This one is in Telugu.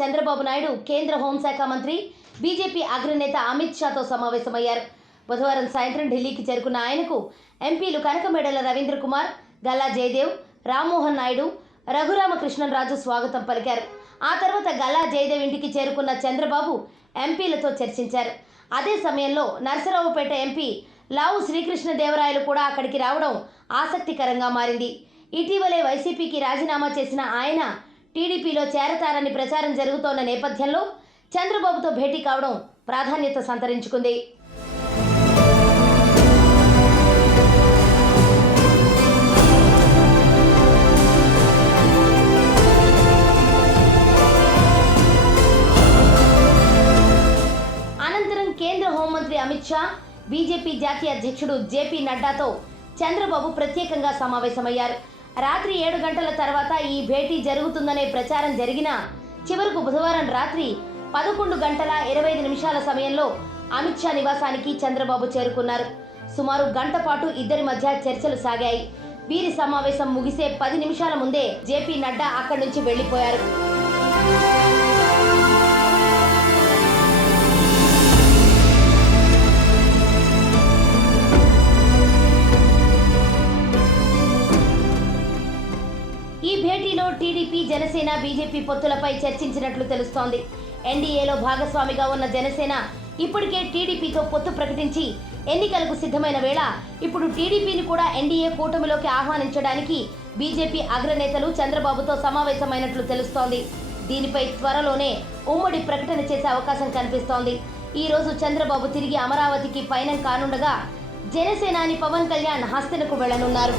చంద్రబాబు నాయుడు కేంద్ర హోంశాఖ మంత్రి బీజేపీ అగ్రనేత అమిత్ షాతో సమావేశమయ్యారు. బుధవారం సాయంత్రం ఢిల్లీకి చేరుకున్న ఆయనకు ఎంపీలు కనకమేడల రవీంద్ర కుమార్, గల్లా జయదేవ్, రామ్మోహన్ నాయుడు, రఘురామకృష్ణరాజు స్వాగతం పలికారు. ఆ తర్వాత గల్లా జయదేవ్ ఇంటికి చేరుకున్న చంద్రబాబు ఎంపీలతో చర్చించారు. అదే సమయంలో నరసరావుపేట ఎంపీ లావు శ్రీకృష్ణదేవరాయలు కూడా అక్కడికి రావడం ఆసక్తికరంగా మారింది. ఇటీవలే వైసీపీకి రాజీనామా చేసిన ఆయన టీడీపీలో చేరతారని ప్రచారం జరుగుతోన్న నేపథ్యంలో చంద్రబాబుతో భేటీ కావడం ప్రాధాన్యత సంతరించుకుంది. అనంతరం కేంద్ర హోంమంత్రి అమిత్ షా, బీజేపీ జాతీయ అధ్యక్షుడు జేపీ నడ్డాతో చంద్రబాబు ప్రత్యేకంగా సమావేశమయ్యారు. రాత్రి 7 గంటల తర్వాత ఈ భేటీ జరుగుతుందనే ప్రచారం జరిగినా చివరకు బుధవారం రాత్రి 11 గంటల 25 నిమిషాల సమయంలో అమిత్ షా నివాసానికి చంద్రబాబు చేరుకున్నారు. సుమారు గంట పాటు ఇద్దరి మధ్య చర్చలు సాగాయి. వీరి సమావేశం ముగిసే 10 నిమిషాల ముందే జేపీ నడ్డా అక్కడి నుంచి వెళ్లిపోయారు. ఈ భేటీలో టీడీపీ, జనసేన, బీజేపీ పొత్తులపై చర్చించినట్లు తెలుస్తోంది. ఎన్డీఏలో భాగస్వామిగా ఉన్న జనసేన ఇప్పటికే టీడీపీతో పొత్తు ప్రకటించి ఎన్నికలకు సిద్ధమైన వేళ ఇప్పుడు టీడీపీని కూడా ఎన్డీఏ కూటమిలోకి ఆహ్వానించడానికి బీజేపీ అగ్రనేతలు చంద్రబాబుతో సమావేశమైనట్లు తెలుస్తోంది. దీనిపై త్వరలోనే ఉమ్మడి ప్రకటన చేసే అవకాశం కనిపిస్తోంది. ఈ రోజు చంద్రబాబు తిరిగి అమరావతికి పయనం కానుండగా జనసేనాని పవన్ కళ్యాణ్ హస్తినకు వెళ్లనున్నారు.